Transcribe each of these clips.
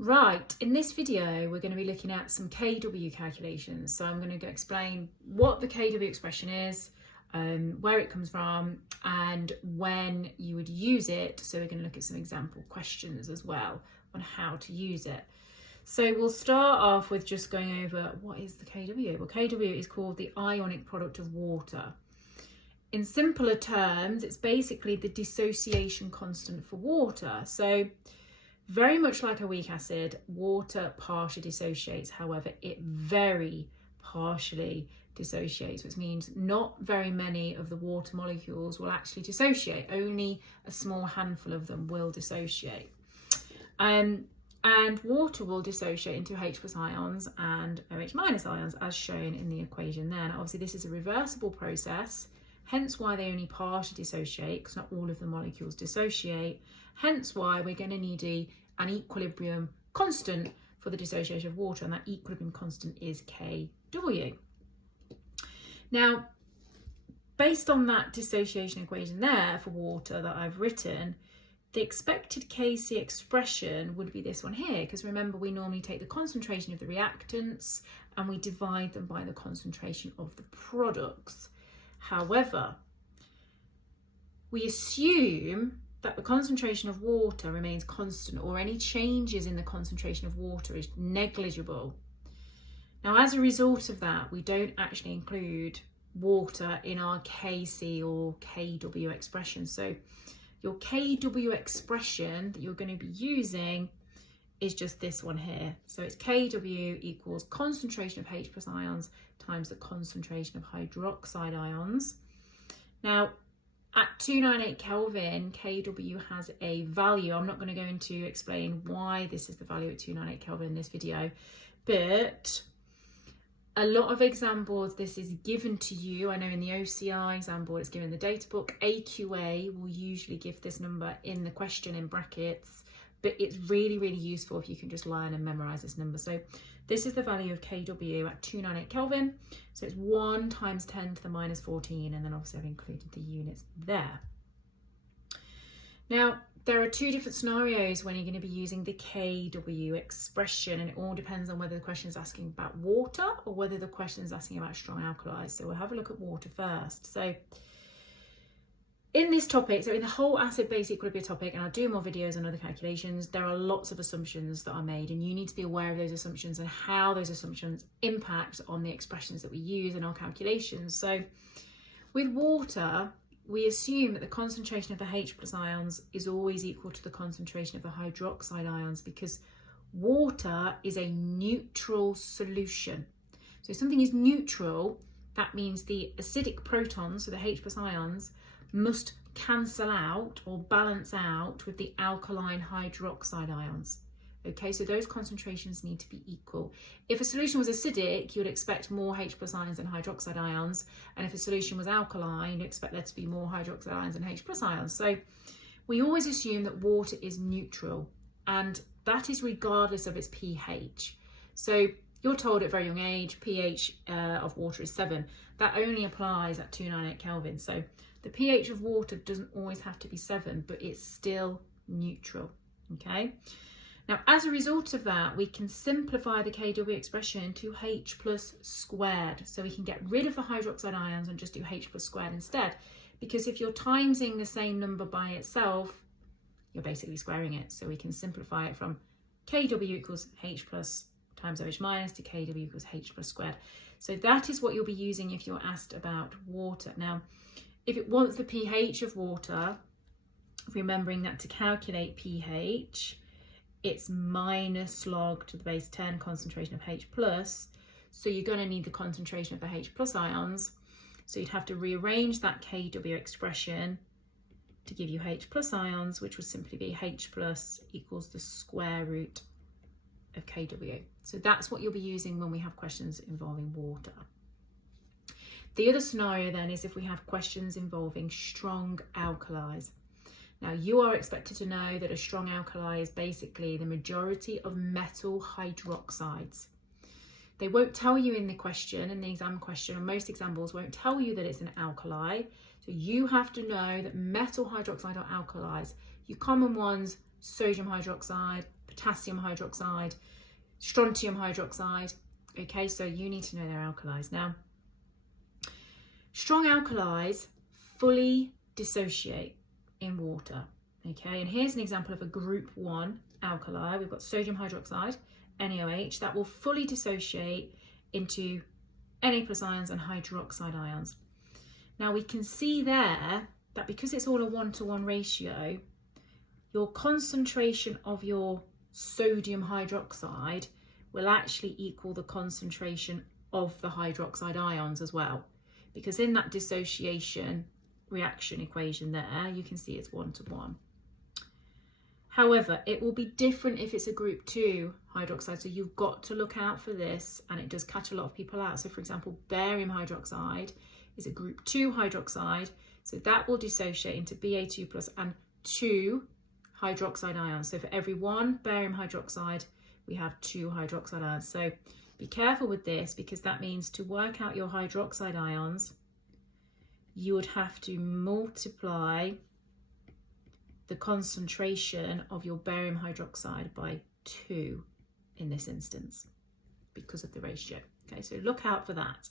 Right, in this video we're going to be looking at some kW calculations. So I'm going to explain what the kW expression is, where it comes from and when you would use it. So we're going to look at some example questions as well on how to use it. So we'll start off with just going over what is the kW. Well, kW is called the ionic product of water. In simpler terms, it's basically the dissociation constant for water. So very much like a weak acid, water partially dissociates. However, it very partially dissociates, which means not very many of the water molecules will actually dissociate. Only a small handful of them will dissociate. And water will dissociate into H plus ions and OH minus ions as shown in the equation there. Now, obviously this is a reversible process, hence why they only partially dissociate, because not all of the molecules dissociate. Hence why we're going to need an equilibrium constant for the dissociation of water, and that equilibrium constant is Kw. Now, based on that dissociation equation there for water that I've written, the expected Kc expression would be this one here, because remember we normally take the concentration of the reactants and we divide them by the concentration of the products. However, we assume that the concentration of water remains constant, or any changes in the concentration of water is negligible. Now, as a result of that, we don't actually include water in our Kc or Kw expression. So your Kw expression that you're going to be using is just this one here. So it's Kw equals concentration of H plus ions times the concentration of hydroxide ions. Now, at 298 Kelvin, Kw has a value. I'm not going to go into explain why this is the value at 298 Kelvin in this video, but a lot of examples this is given to you. I know in the OCI example it's given the data book. AQA will usually give this number in the question in brackets, but it's really useful if you can just learn and memorize this number. So this is the value of Kw at 298 Kelvin. So it's 1 times 10 to the minus 14, and then obviously I've included the units there. Now, there are two different scenarios when you're going to be using the Kw expression, and it all depends on whether the question is asking about water or whether the question is asking about strong alkalis. So we'll have a look at water first. So in this topic, so in the whole acid-base equilibrium topic, and I'll do more videos on other calculations, there are lots of assumptions that are made, and you need to be aware of those assumptions and how those assumptions impact on the expressions that we use in our calculations. So with water, we assume that the concentration of the H plus ions is always equal to the concentration of the hydroxide ions, because water is a neutral solution. So if something is neutral, that means the acidic protons, so the H plus ions, must cancel out or balance out with the alkaline hydroxide ions. Okay, so those concentrations need to be equal. If a solution was acidic, you would expect more H plus ions than hydroxide ions, and if a solution was alkaline, you'd expect there to be more hydroxide ions than H plus ions. So we always assume that water is neutral, and that is regardless of its pH. So you're told at a very young age, pH of water is 7. That only applies at 298 Kelvin. So the pH of water doesn't always have to be 7, but it's still neutral, okay? Now, as a result of that, we can simplify the Kw expression to H plus squared. So we can get rid of the hydroxide ions and just do H plus squared instead. Because if you're timesing the same number by itself, you're basically squaring it. So we can simplify it from Kw equals H plus times OH minus to Kw equals H plus squared. So that is what you'll be using if you're asked about water. Now, if it wants the pH of water, remembering that to calculate pH, it's minus log to the base 10 concentration of H plus. So you're going to need the concentration of the H plus ions. So you'd have to rearrange that Kw expression to give you H plus ions, which would simply be H plus equals the square root of Kw. So that's what you'll be using when we have questions involving water. The other scenario then is if we have questions involving strong alkalis. Now, you are expected to know that a strong alkali is basically the majority of metal hydroxides. They won't tell you in the question, in the exam question, or most examples won't tell you that it's an alkali. So you have to know that metal hydroxide are alkalis. Your common ones, sodium hydroxide, potassium hydroxide, strontium hydroxide. Okay, so you need to know their alkalis. Now, strong alkalis fully dissociate in water. Okay, and here's an example of a group 1 alkali. We've got sodium hydroxide, NaOH, that will fully dissociate into Na plus ions and hydroxide ions. Now we can see there that because it's all a 1-to-1 ratio, your concentration of your sodium hydroxide will actually equal the concentration of the hydroxide ions as well. Because in that dissociation reaction equation there, you can see it's 1-to-1. However, it will be different if it's a group 2 hydroxide, so you've got to look out for this, and it does catch a lot of people out. So for example, barium hydroxide is a group 2 hydroxide, so that will dissociate into Ba2 plus and 2 hydroxide ions. So for every 1 barium hydroxide, we have 2 hydroxide ions. So be careful with this, because that means to work out your hydroxide ions, you would have to multiply the concentration of your barium hydroxide by 2 in this instance because of the ratio. Okay, so look out for that.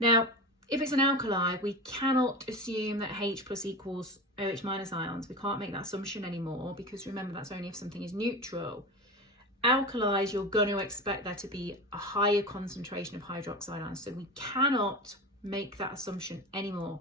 Now, if it's an alkali, we cannot assume that H plus equals OH minus ions. We can't make that assumption anymore, because remember, that's only if something is neutral. Alkalis, you're going to expect there to be a higher concentration of hydroxide ions, so we cannot make that assumption anymore.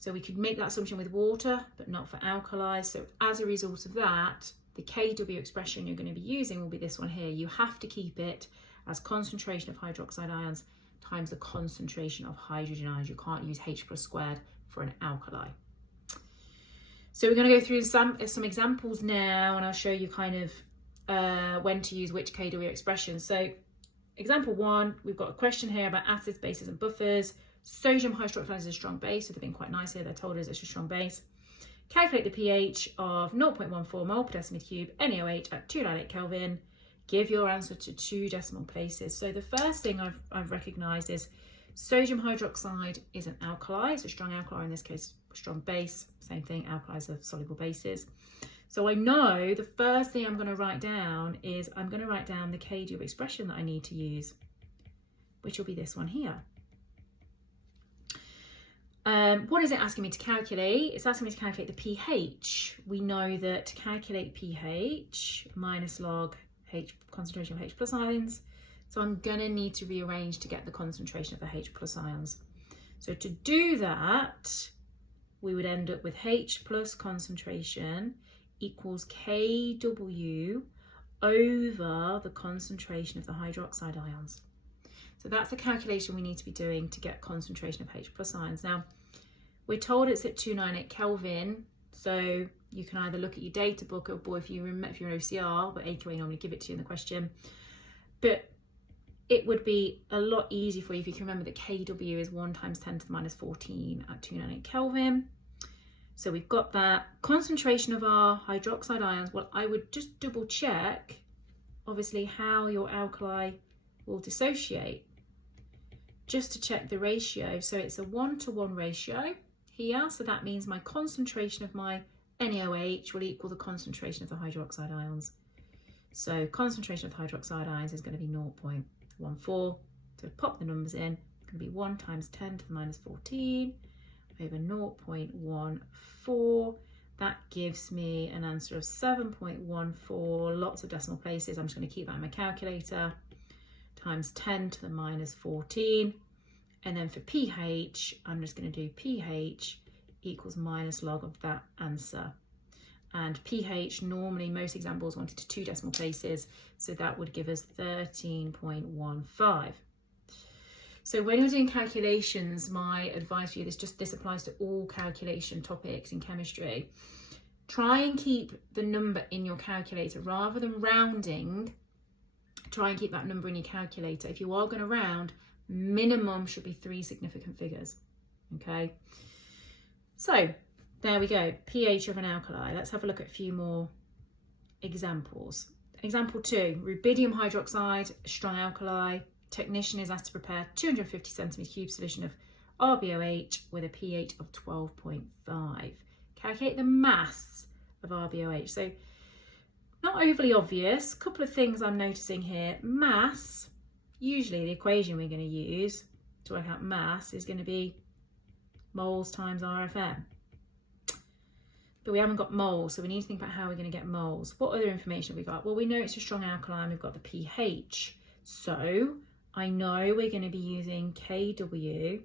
So we could make that assumption with water, but not for alkalis. So as a result of that, the Kw expression you're going to be using will be this one here. You have to keep it as concentration of hydroxide ions times the concentration of hydrogen ions. You can't use H plus squared for an alkali. So we're going to go through some examples now, and I'll show you kind of when to use which Kw expression. So example 1, we've got a question here about acids, bases and buffers. Sodium hydroxide is a strong base, so they've been quite nice here. They're told us it's a strong base. Calculate the pH of 0.14 mole per decimeter cube NaOH at 298 Kelvin. Give your answer to 2 decimal places. So the first thing I've recognised is sodium hydroxide is an alkali. It's a strong alkali, in this case, a strong base. Same thing, alkalis are soluble bases. So I know the first thing I'm going to write down is I'm going to write down the Kw expression that I need to use, which will be this one here. What is it asking me to calculate? It's asking me to calculate the pH. We know that to calculate pH, minus log H, concentration of H plus ions. So I'm going to need to rearrange to get the concentration of the H plus ions. So to do that, we would end up with H plus concentration equals Kw over the concentration of the hydroxide ions. So that's the calculation we need to be doing to get concentration of H plus ions. Now, we're told it's at 298 Kelvin, so you can either look at your data book, or if you're an OCR, but AQA normally give it to you in the question. But it would be a lot easier for you if you can remember that Kw is 1 times 10 to the minus 14 at 298 Kelvin. So we've got that. Concentration of our hydroxide ions, well, I would just double check, obviously, how your alkali will dissociate, just to check the ratio. So it's a 1-to-1 ratio here. So that means my concentration of my NaOH will equal the concentration of the hydroxide ions. So concentration of hydroxide ions is going to be 0.14. So pop the numbers in. It's going to be 1 times 10 to the minus 14 over 0.14. That gives me an answer of 7.14, lots of decimal places. I'm just going to keep that in my calculator, times 10 to the minus 14. And then for pH, I'm just going to do pH equals minus log of that answer. And pH, normally most examples wanted to 2 decimal places, so that would give us 13.15. So when you're doing calculations, my advice for you, this applies to all calculation topics in chemistry. Try and keep the number in your calculator rather than rounding. Try and keep that number in your calculator. If you are going to round, minimum should be 3 significant figures. Okay. So there we go. pH of an alkali. Let's have a look at a few more examples. Example 2, rubidium hydroxide, a strong alkali. Technician is asked to prepare 250 centimetre cube solution of RbOH with a pH of 12.5. Calculate the mass of RbOH. So Not overly obvious. A couple of things I'm noticing here. Mass, usually the equation we're going to use to work out mass is going to be moles times RFM. But we haven't got moles, so we need to think about how we're going to get moles. What other information have we got? Well, we know it's a strong alkaline, we've got the pH. So I know we're going to be using Kw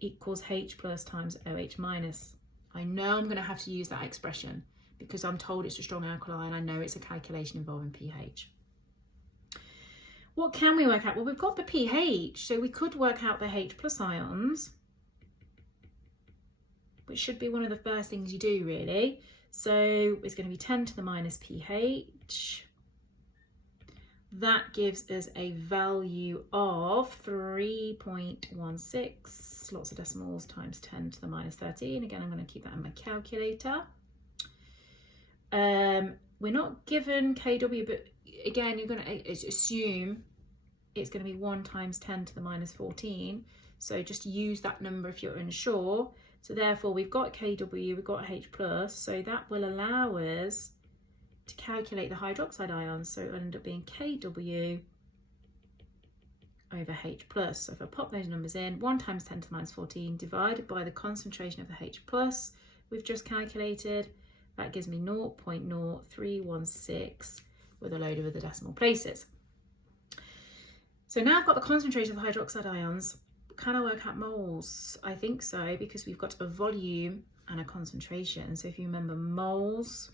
equals H plus times OH minus. I know I'm going to have to use that expression because I'm told it's a strong alkaline. I know it's a calculation involving pH. What can we work out? Well, we've got the pH, so we could work out the H plus ions, which should be one of the first things you do, really. So it's going to be 10 to the minus pH. That gives us a value of 3.16, lots of decimals, times 10 to the minus 13. Again, I'm going to keep that in my calculator. We're not given kW, but again, you're going to assume it's going to be 1 times 10 to the minus 14. So just use that number if you're unsure. So therefore we've got Kw, we've got H+, so that will allow us to calculate the hydroxide ions. So it'll end up being Kw over H+. So if I pop those numbers in, 1 times 10 to the minus 14 divided by the concentration of the H+ we've just calculated, that gives me 0.0316 with a load of other decimal places. So now I've got the concentration of the hydroxide ions. Can I work out moles? I think so, because we've got a volume and a concentration. So if you remember, moles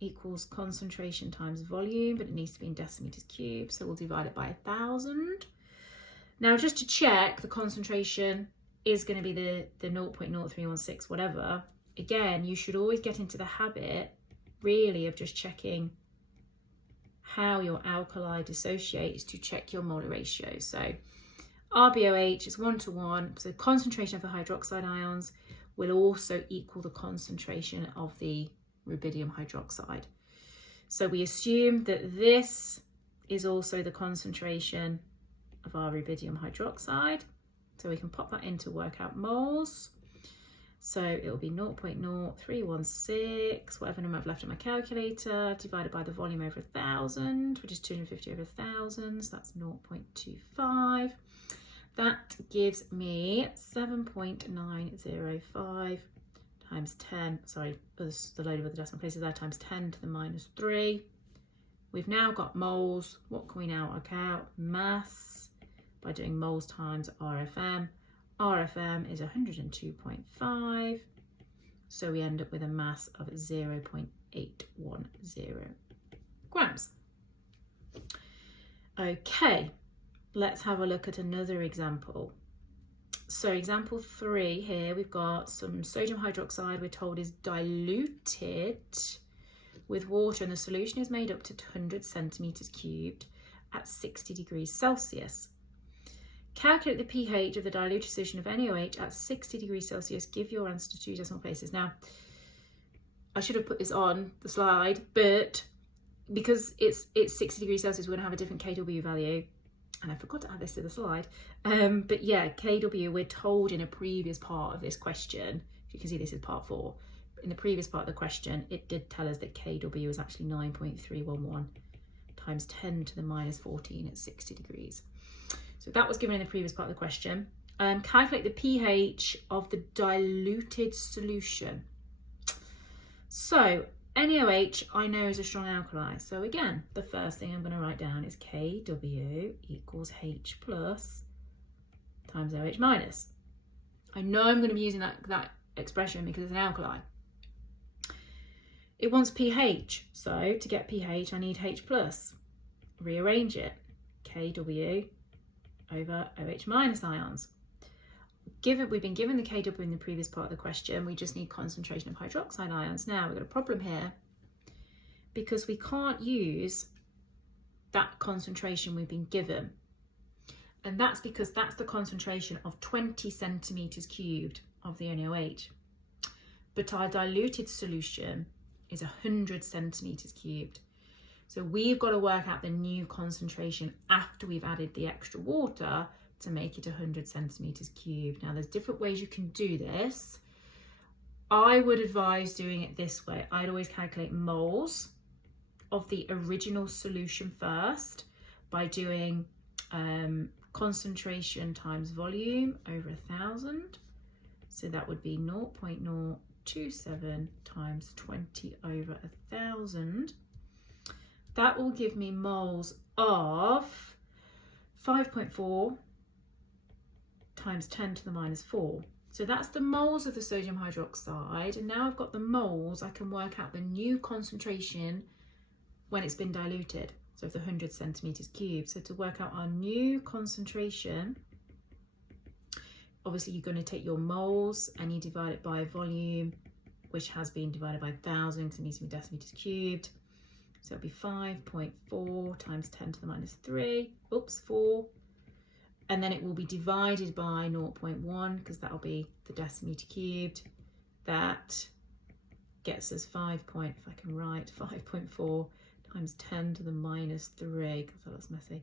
equals concentration times volume, but it needs to be in decimeters cubed. So we'll divide it by 1,000. Now, just to check, the concentration is going to be the 0.0316, whatever. Again, you should always get into the habit, really, of just checking how your alkali dissociates to check your molar ratio. So RBOH is 1:1, so the concentration of the hydroxide ions will also equal the concentration of the rubidium hydroxide. So we assume that this is also the concentration of our rubidium hydroxide. So we can pop that in to work out moles. So it will be 0.0316, whatever number I've left on my calculator, divided by the volume over 1,000, which is 250 over 1,000, so that's 0.25. That gives me 7.905 times 10, sorry, the load of other decimal places there, times 10 to the minus 3. We've now got moles. What can we now work out? Mass by doing moles times RFM. RFM is 102.5, so we end up with a mass of 0.810 grams. Okay, let's have a look at another example. So example 3 here, we've got some sodium hydroxide we're told is diluted with water, and the solution is made up to 100 centimeters cubed at 60 degrees Celsius. Calculate the pH of the diluted solution of NaOH at 60 degrees Celsius. Give your answer to 2 decimal places. Now, I should have put this on the slide, but because it's 60 degrees Celsius, we're going to have a different Kw value. And I forgot to add this to the slide. But yeah, Kw, we're told in a previous part of this question, you can see this is part 4. In the previous part of the question, it did tell us that Kw was actually 9.311 times 10 to the minus 14 at 60 degrees. So that was given in the previous part of the question. Calculate the pH of the diluted solution. So NaOH I know is a strong alkali. So again, the first thing I'm going to write down is Kw equals H plus times OH minus. I know I'm going to be using that expression because it's an alkali. It wants pH. So to get pH, I need H plus. Rearrange it. Kw over OH minus ions. We've been given the Kw in the previous part of the question, we just need concentration of hydroxide ions. Now we've got a problem here because we can't use that concentration we've been given. And that's because that's the concentration of 20 centimeters cubed of the NaOH. But our diluted solution is 100 centimeters cubed. So we've got to work out the new concentration after we've added the extra water to make it 100 centimeters cubed. Now there's different ways you can do this. I would advise doing it this way. I'd always calculate moles of the original solution first by doing concentration times volume over 1,000. So that would be 0.027 times 20 over 1,000. That will give me moles of 5.4 times 10 to the minus 4. So that's the moles of the sodium hydroxide. And now I've got the moles, I can work out the new concentration when it's been diluted. So of the 100 centimeters cubed. So to work out our new concentration, obviously you're going to take your moles and you divide it by volume, which has been divided by 1,000 because it needs to be deciliters cubed. So it'll be 5.4 times 10 to the minus 3, 4. And then it will be divided by 0.1 because that'll be the decimeter cubed. That gets us 5.4 times 10 to the minus 3, because that looks messy.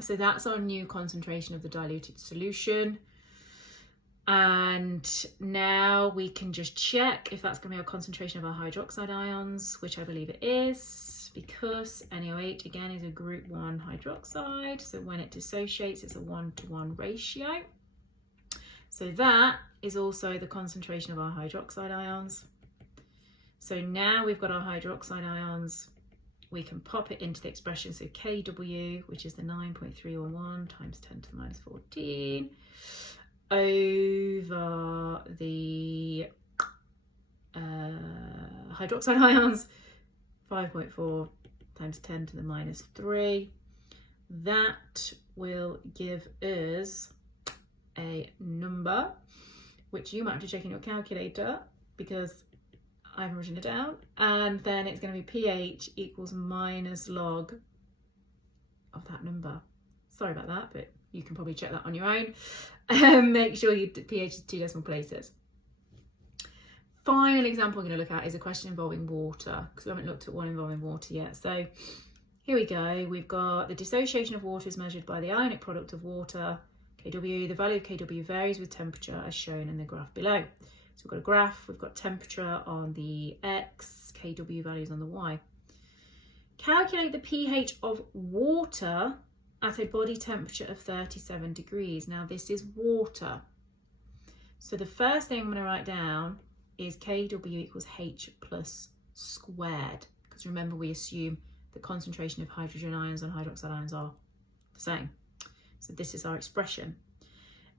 So that's our new concentration of the diluted solution. And now we can just check if that's going to be our concentration of our hydroxide ions, which I believe it is, because NaOH again is a group 1 hydroxide. So when it dissociates, it's a 1-to-1 ratio. So that is also the concentration of our hydroxide ions. So now we've got our hydroxide ions, we can pop it into the expression. So Kw, which is the 9.311 times 10 to the minus 14, over the hydroxide ions, 5.4 times 10 to the minus 3. That will give us a number, which you might have to check in your calculator because I haven't written it down. And then it's going to be pH equals minus log of that number. Sorry about that, but you can probably check that on your own. Make sure your pH is 2 decimal places. Final example we're going to look at is a question involving water, because we haven't looked at one involving water yet. So here we go. We've got the dissociation of water is measured by the ionic product of water, Kw. The value of Kw varies with temperature as shown in the graph below. So we've got a graph, we've got temperature on the X, Kw values on the Y. Calculate the pH of water at a body temperature of 37 degrees. Now this is water. So the first thing I'm going to write down is Kw equals H plus squared. Because remember, we assume the concentration of hydrogen ions and hydroxide ions are the same. So this is our expression.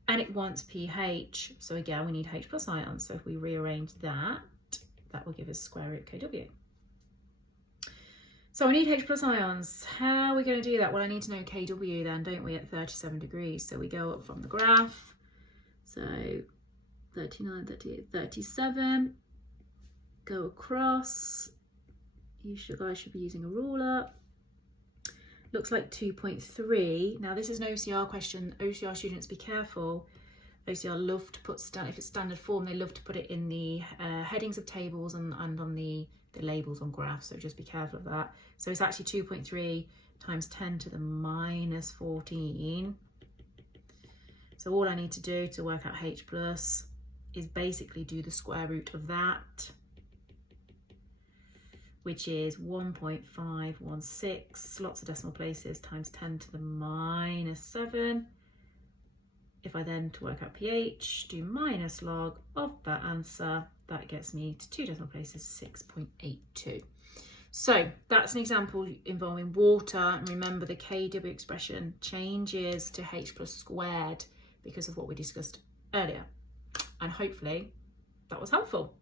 And it wants pH. So again, we need H plus ions. So if we rearrange that, that will give us square root Kw. So I need H plus ions. How are we going to do that? Well, I need to know Kw then, don't we, at 37 degrees. So we go up from the graph. So 39, 38, 37. Go across. You guys should be using a ruler. Looks like 2.3. Now this is an OCR question. OCR students, be careful. OCR love to put, if it's standard form, they love to put it in the headings of tables and on the labels on graphs. So just be careful of that. So it's actually 2.3 times 10 to the minus 14. So all I need to do to work out H plus is basically do the square root of that, which is 1.516, lots of decimal places, times 10 to the minus 7. If I then, to work out pH, do minus log of that answer, that gets me to 2 decimal places, 6.82. So that's an example involving water. And remember, the Kw expression changes to H plus squared because of what we discussed earlier. And hopefully that was helpful.